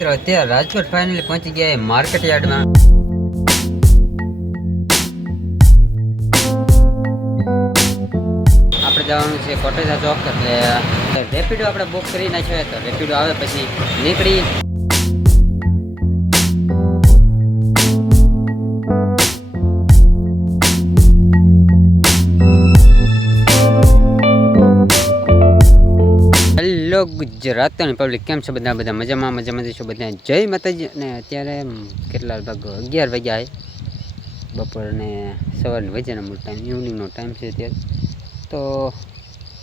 મિત્રો અત્યારે રાજકોટ ફાઇનલી પહોંચી ગયા માર્કેટ યાર્ડમાં. આપણે જવાનું છે કોટેજા ચોક, એટલે રેપિડો આપણે બુક કરી નાખ્યો. તો રેપિડો આવે પછી નીકળી. હેલો ગુજરાતની પબ્લિક, કેમ છો બધા? મજામાં છો બધા? જય માતાજી. અને અત્યારે કેટલા લગભગ 11 વાગ્યા બપોરને સવારના વચ્ચેનો ટાઈમ, ઇવનિંગનો ટાઈમ છે અત્યારે. તો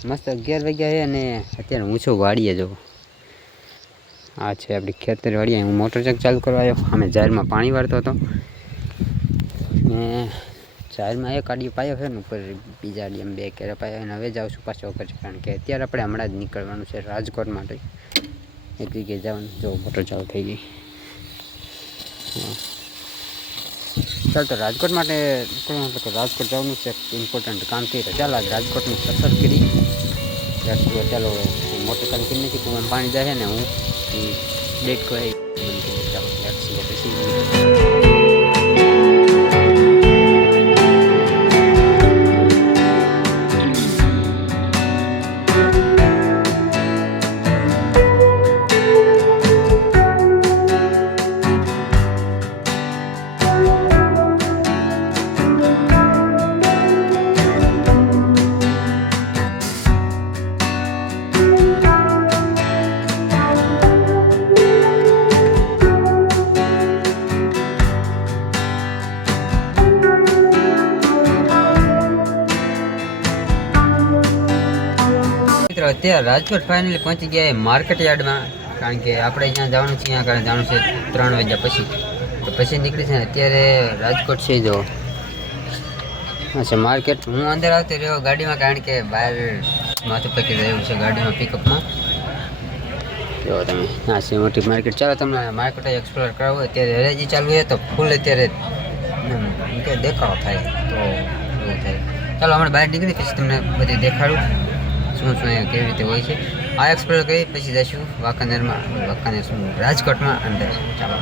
મસ્ત 11 વાગ્યા છે અને અત્યારે હું છું વાડીએ. જો આ છે આપણી ખેતર વાડીએ. હું મોટરસાઇકલ ચાલુ કરવા આવ્યો. અમે જાહેરમાં પાણી વાળતો હતો ને જાહેરમાં એક આડિયો પાયો છે ને, ઉપર બીજા આડિયામાં 2 કેરા પાયા. અને હવે જાઉં છું પાછો વખત, કારણ કે અત્યારે આપણે હમણાં જ નીકળવાનું છે રાજકોટ માટે. એક જગ્યાએ જવાનું. જો મોટર ચાલુ થઈ ગઈ. ચાલ તો રાજકોટ માટે રાજકોટ જવાનું છે, ઇમ્પોર્ટન્ટ કામથી. તો ચાલો આજ રાજકોટની સફર કરી. ચાલો મોટરસાઇકલ કરી નથી, કુવામાં પાણી જાય ને હું ડેટ કરી. ચાલો પછી અત્યારે રાજકોટ ફાઇનલી પહોંચી ગયા માર્કેટ યાર્ડમાં, કારણ કે આપણે જ્યાં જવાનું છે ત્યાં આગળ જવાનું છે 3 વાગ્યા પછી. તો પછી નીકળી છે. અત્યારે રાજકોટ છે જો અચ્છા માર્કેટ. હું અંદર આવતો રહ્યો ગાડીમાં, કારણ કે બહાર માથું પકી રહ્યું છે ગાડીમાં, પિકઅપમાં. જો તમે આ છે મોટી માર્કેટ. ચાલો તમને માર્કેટ એક્સપ્લોર કરાવો. અત્યારે હરાજી ચાલુ છે તો ફૂલ અત્યારે કે દેખાડો થાય તો એવું થાય. ચાલો હમણાં બહાર નીકળી પછી તમને બધી દેખાડું શું કેવી રીતે હોય છે. આ એક્સપ્લોર કરી પછી જઈશું વાંકાનેરમાં. વાંકાનેર શું રાજકોટમાં અંદર. ચાલો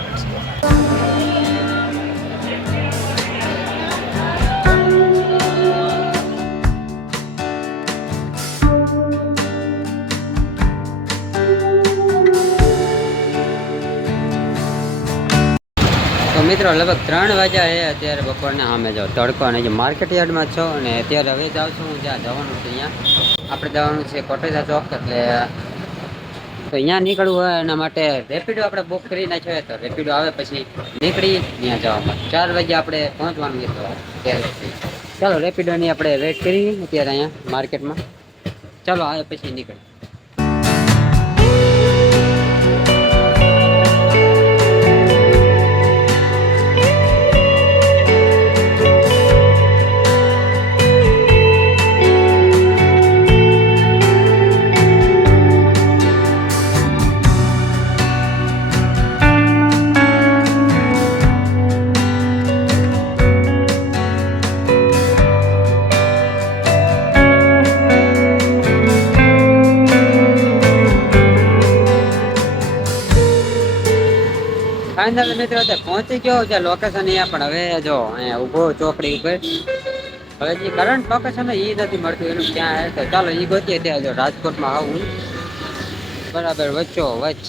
તો મિત્રો લગભગ 3 વાગ્યા છે અત્યારે બપોરના. સામે જાઓ તડકો અને જે માર્કેટ યાર્ડમાં છો. અને અત્યારે હવે જાઉં છું હું જ્યાં જવાનું છે અહીંયા. આપણે જવાનું છે કોટેજા ચોક, એટલે તો અહીંયા નીકળવું હોય એના માટે રેપિડો આપણે બુક કરી નાખ્યો. તો રેપિડો આવે પછી નીકળી ત્યાં જવામાં 4 વાગે આપણે પહોંચવાનું છે. તો ત્યારે ચાલો રેપિડોની આપણે વેઇટ કરી અત્યારે અહીંયા માર્કેટમાં. ચાલો આવે પછી નીકળી. ફાઇનલ મિત્રો પહોંચી ગયો છે લોકેશન અહીંયા. પણ હવે જો અહીંયા ઊભો ચોકડી ઉપર. હવે જે કરંટ લોકેશન એ નથી મળતું એનું ક્યાં. તો ચાલો એ ગોતીએ. ત્યાં જો રાજકોટમાં આવું બરાબર વચ્ચો વચ્ચ.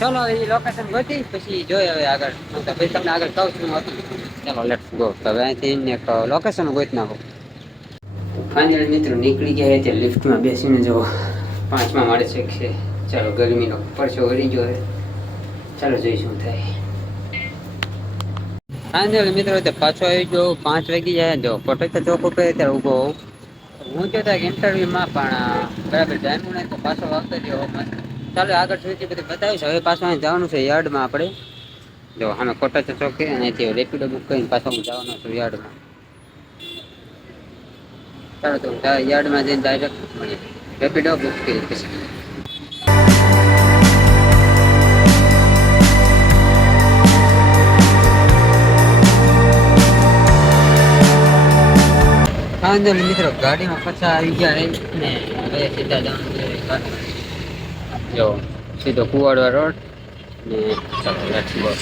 ચાલો એ લોકેશન ગોતી પછી જોઈએ હવે આગળ. પછી તમને આગળ કહું શું હતું. ચાલો લેટ્સ ગો. હવે અહીંથી એક લોકેશન ગોતી નાખો. ફાઇનલ મિત્રો નીકળી ગયા છે. લિફ્ટમાં બેસીને જો 5મા માળે છે. ચાલો ગરમીનો પરસો વળી ગયો. ચાલો જોઈ શું થાય. હા મિત્રો પાછો આવી ગયો. 5 વાગી જાય. જો કોટેજા ચોક ઉપર અત્યારે ઊભો હોઉં. હું જો ત્યાં ઇન્ટરવ્યુમાં પણ બરાબર જામ્યું નહીં તો પાછો વાગતો રહ્યો. ચાલો આગળ સુધી બધી બતાવીશ. હવે પાછું અહીં જવાનું છે યાર્ડમાં આપણે. જો અમે કોટેજા ચોકે અહીંથી રેપિડો બુક કરીને પાછો હું જવાનો છું યાર્ડમાં. ચાલો તો યાર્ડમાં જઈને ડાયરેક્ટ મળીએ. રેપિડો બુક કરી પછી. અંદર મિત્રો ગાડીમાં પાછા આવી ગયા ને હવે સીધા જવાનું છે. જો સીધો કુવાડવા રોડ ને ચાલો લેટ્સ ગો.